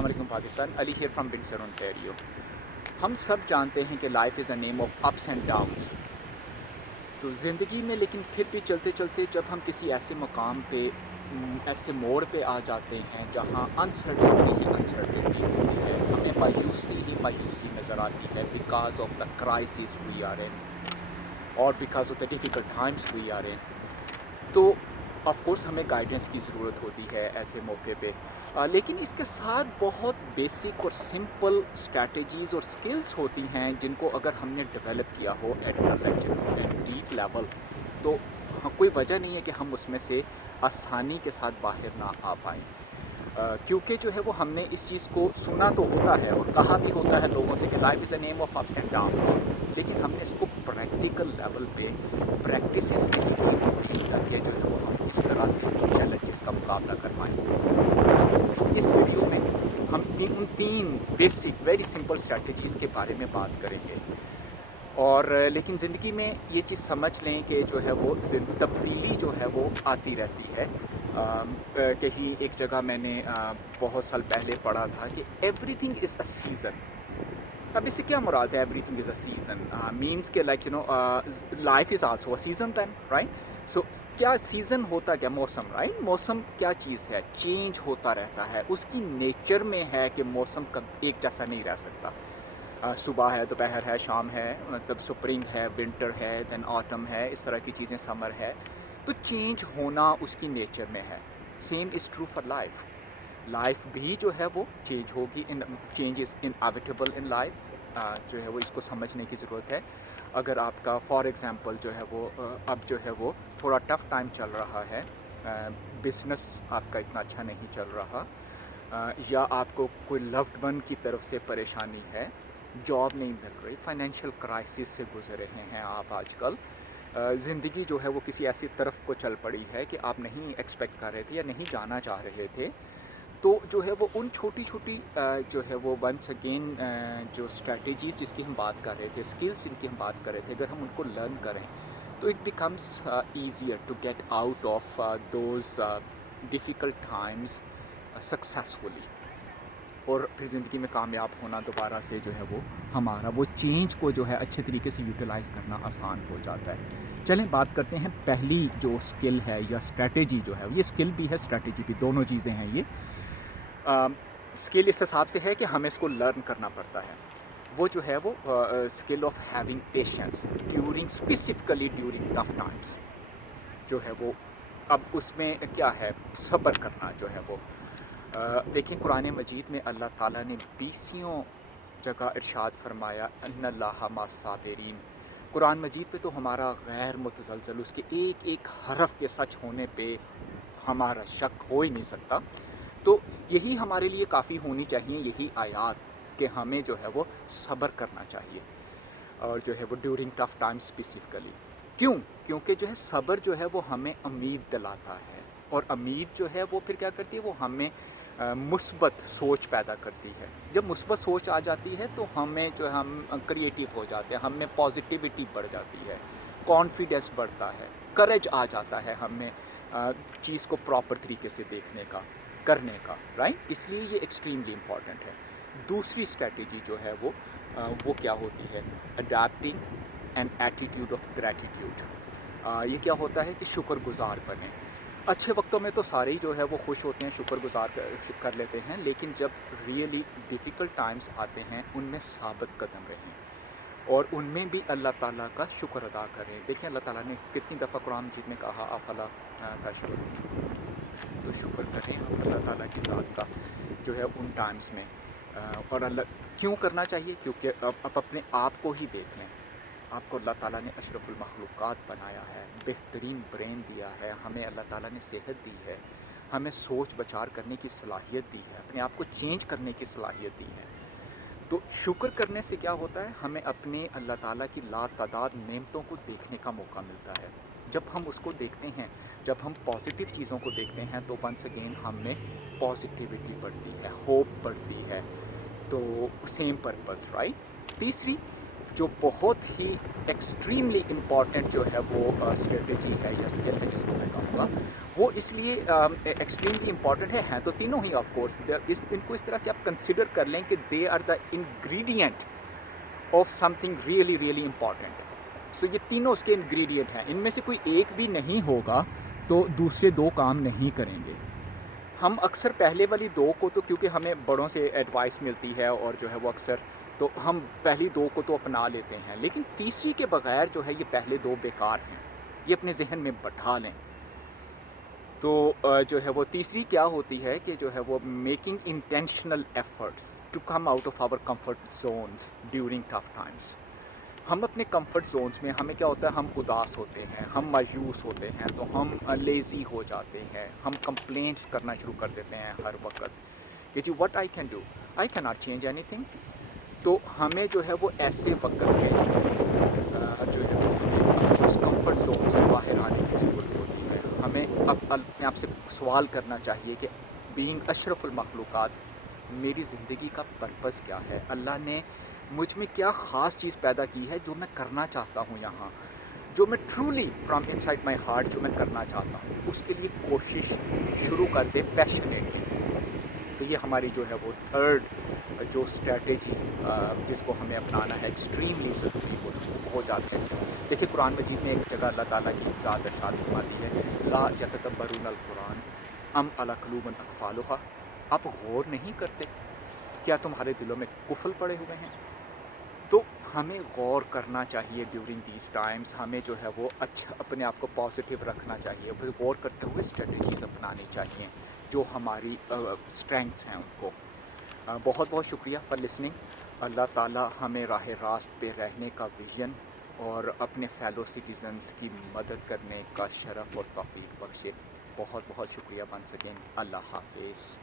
अस्सलाम वालेकुम Pakistan, Ali here from Windsor Ontario. हम सब जानते हैं कि life is a name of ups and downs. तो ज़िंदगी में लेकिन फिर भी चलते चलते जब हम किसी ऐसे मकाम पे ऐसे मोड़ पे आ जाते हैं जहाँ अनसर्टेनिटी ही अनसर्टेनिटी होती है, हमें मायूसी ही मायूसी नज़र आती है because of the crisis we are in और because of the difficult times we are in. तो ऑफ कोर्स हमें गाइडेंस की ज़रूरत होती है ऐसे मौके पे, लेकिन इसके साथ बहुत बेसिक और सिंपल स्ट्रैटेजीज़ और स्किल्स होती हैं जिनको अगर हमने डेवलप किया हो एट एंड डीप लेवल तो कोई वजह नहीं है कि हम उसमें से आसानी के साथ बाहर ना आ पाएँ। क्योंकि जो है वो हमने इस चीज़ को सुना तो होता है और कहा भी होता है लोगों से कि life is a name of ups and downs, लेकिन हमने इसको प्रैक्टिकल लेवल पे प्रैक्टिसेस नहीं की करके जो है वो हम इस तरह से चैलेंजेस का मुकाबला कर पाएंगे। तो इस वीडियो में हम उन तीन बेसिक वेरी सिंपल स्ट्रैटेजीज़ के बारे में बात करेंगे। और लेकिन ज़िंदगी में ये चीज़ समझ लें कि जो है वो तब्दीली जो है वो आती रहती है। कहीं एक जगह मैंने बहुत साल पहले पढ़ा था कि एवरीथिंग इज़ अ सीज़न। अब इससे क्या मुराद है everything is a season? Means के like life is also a season then, right? So क्या सीज़न होता क्या? मौसम, राइट? मौसम क्या चीज़ है? चेंज होता रहता है, उसकी नेचर में है कि मौसम कब एक जैसा नहीं रह सकता। सुबह है, दोपहर है, शाम है, मतलब स्प्रिंग है, विंटर है, दैन ऑटम है, इस तरह की चीज़ें, समर है। तो चेंज होना उसकी नेचर में है। Same is true for life. Life भी जो है वो चेंज होगी, in change is inevitable in life. जो है वो इसको समझने की ज़रूरत है। अगर आपका फॉर एग्ज़ाम्पल जो है वो अब जो है वो थोड़ा टफ़ टाइम चल रहा है, बिज़नेस आपका इतना अच्छा नहीं चल रहा, या आपको कोई लव्ड वन की तरफ से परेशानी है, जॉब नहीं मिल रही, फाइनेंशियल क्राइसिस से गुज़र रहे हैं आप आजकल, ज़िंदगी जो है वो किसी ऐसी तरफ को चल पड़ी है कि आप नहीं एक्सपेक्ट कर रहे थे या नहीं जाना चाह रहे थे, तो जो है वो उन छोटी छोटी जो है वो वंस अगेन जो स्ट्रैटेजीज़ जिसकी हम बात कर रहे थे, स्किल्स जिनकी हम बात कर रहे थे, अगर हम उनको लर्न करें तो it becomes easier to get out of those difficult times successfully, और फिर ज़िंदगी में कामयाब होना दोबारा से जो है वो हमारा वो चेंज को जो है अच्छे तरीके से यूटिलाइज़ करना आसान हो जाता है। चलें बात करते हैं पहली जो स्किल है या स्ट्रैटेजी जो है, ये स्किल भी है स्ट्रैटेजी भी, दोनों चीज़ें हैं ये। स्किल इस हिसाब से है कि हमें इसको लर्न करना पड़ता है। वो जो है वो skill of having patience during specifically during tough times जो है वो। अब उसमें क्या है, सब्र करना जो है वो। देखिए कुरान मजीद में अल्लाह ताला ने 20 जगह इरशाद फरमाया अन्नल्लाह मस्साबिरीन। कुरान मजीद पे तो हमारा गैर मुतज़लज़ल उसके एक एक हरफ के सच होने पे हमारा शक हो ही नहीं सकता। तो यही हमारे लिए काफ़ी होनी चाहिए, यही आयात, कि हमें जो है वो सब्र करना चाहिए, और जो है वो ड्यूरिंग टफ टाइम स्पेसिफिकली। क्यों? क्योंकि जो है सब्र जो है वो हमें उम्मीद दिलाता है, और उम्मीद जो है वो फिर क्या करती है, वो हमें मुस्बत सोच पैदा करती है। जब मुस्बत सोच आ जाती है तो हमें जो है हम क्रिएटिव हो जाते हैं, हमें पॉजिटिविटी बढ़ जाती है, कॉन्फिडेंस बढ़ता है, करेज आ जाता है हमें चीज़ को प्रॉपर तरीके से देखने का, करने का, राइट? इसलिए ये एक्सट्रीमली इम्पॉर्टेंट है। दूसरी स्ट्रैटेजी जो है वो क्या होती है, adapting an attitude of gratitude. ये क्या होता है कि शुक्रगुजार बने। अच्छे वक्तों में तो सारे ही जो है वो खुश होते हैं, शुक्रगुजार कर लेते हैं, लेकिन जब रियली डिफ़िकल्ट टाइम्स आते हैं उनमें साबित कदम रहें और उनमें भी अल्लाह ताला का शुक्र अदा करें। देखिए अल्लाह ताला ने कितनी दफ़ा कुरान मजीद में कहा अफला तशकुरून, तो शुक्र करें हम अल्लाह ताला की ज़ात का जो है उन टाइम्स में। और अल्लाह क्यों करना चाहिए? क्योंकि अब अपने आप को ही देख लें, आपको अल्लाह ताला ने अशरफुल मखलूक़ात बनाया है, बेहतरीन ब्रेन दिया है, हमें अल्लाह ताला ने सेहत दी है, हमें सोच बचार करने की सलाहियत दी है, अपने आप को चेंज करने की सलाहियत दी है। तो शुक्र करने से क्या होता है, हमें अपने अल्लाह ताला की लातादाद नेमतों को देखने का मौका मिलता है। जब हम उसको देखते हैं, जब हम पॉजिटिव चीज़ों को देखते हैं, तो वंस अगेन हम में पॉजिटिविटी बढ़ती है, होप बढ़ती है। तो सेम पर्पस, राइट? तीसरी जो बहुत ही एक्सट्रीमली इम्पॉर्टेंट जो है वो स्ट्रेटजी है या स्किल है जिसको मैं कहूँगा, وہ اس لیے ایکسٹریملی امپورٹنٹ ہیں تو تینوں ہی آف کورس ان کو اس طرح سے آپ کنسیڈر کر لیں کہ they are the ingredient of something really really important. So یہ تینوں اس کے انگریڈینٹ ہیں، ان میں سے کوئی ایک بھی نہیں ہوگا تو دوسرے دو کام نہیں کریں گے. ہم اکثر پہلے والی دو کو تو کیونکہ ہمیں بڑوں سے ایڈوائس ملتی ہے اور جو ہے وہ اکثر تو ہم پہلی دو کو تو اپنا لیتے ہیں، لیکن تیسری کے بغیر جو ہے یہ پہلے دو بیکار ہیں، یہ اپنے ذہن میں بٹھا لیں. تو جو ہے وہ تیسری کیا ہوتی ہے کہ جو ہے وہ making intentional efforts to come out of our comfort zones during tough times. ہم اپنے کمفرٹ زونس میں ہمیں کیا ہوتا ہے، ہم اداس ہوتے ہیں، ہم مایوس ہوتے ہیں، تو ہم لیزی ہو جاتے ہیں، ہم کمپلینٹس کرنا شروع کر دیتے ہیں ہر وقت کہ جی what I can do, I can not change anything. تو ہمیں جو ہے وہ ایسے وقت میں جو ہے وہ اس کمفرٹ زون سے باہر آنے کی ضرورت ہوتی ہے. ہمیں اب اپنے آپ سے سوال کرنا چاہیے کہ بینگ اشرف المخلوقات، میری زندگی کا پرپس کیا ہے، اللہ نے مجھ میں کیا خاص چیز پیدا کی ہے جو میں کرنا چاہتا ہوں یہاں، جو میں truly from in side my heart جو میں کرنا چاہتا ہوں، اس کے لیے کوشش شروع کر دے پیشنیٹلی. تو یہ ہماری جو ہے وہ تھرڈ جو اسٹریٹجی جس کو ہمیں اپنانا ہے ایکسٹریملی ضروری ہو جاتا ہے چیز. دیکھیے قرآن مجید میں ایک جگہ اللہ تعالیٰ کی ذات ارشاد فرماتی ہے لا یتدبرون القرآن ام علی قلوب اقفالها. آپ غور نہیں کرتے، کیا تمہارے دلوں میں قفل پڑے ہوئے ہیں؟ تو ہمیں غور کرنا چاہیے ڈیورنگ دیز ٹائمز. ہمیں جو ہے وہ اچھا اپنے آپ کو پازیٹیو رکھنا چاہیے، پھر غور کرتے ہوئے اسٹریٹجیز اپنانی چاہیے جو ہماری اسٹرینگس ہیں ان کو. بہت بہت شکریہ فار لسننگ. اللہ تعالیٰ ہمیں راہ راست پہ رہنے کا ویژن اور اپنے فیلو سٹیزنز کی مدد کرنے کا شرف اور توفیق بخشے. بہت بہت شکریہ ونس اگین. اللہ حافظ.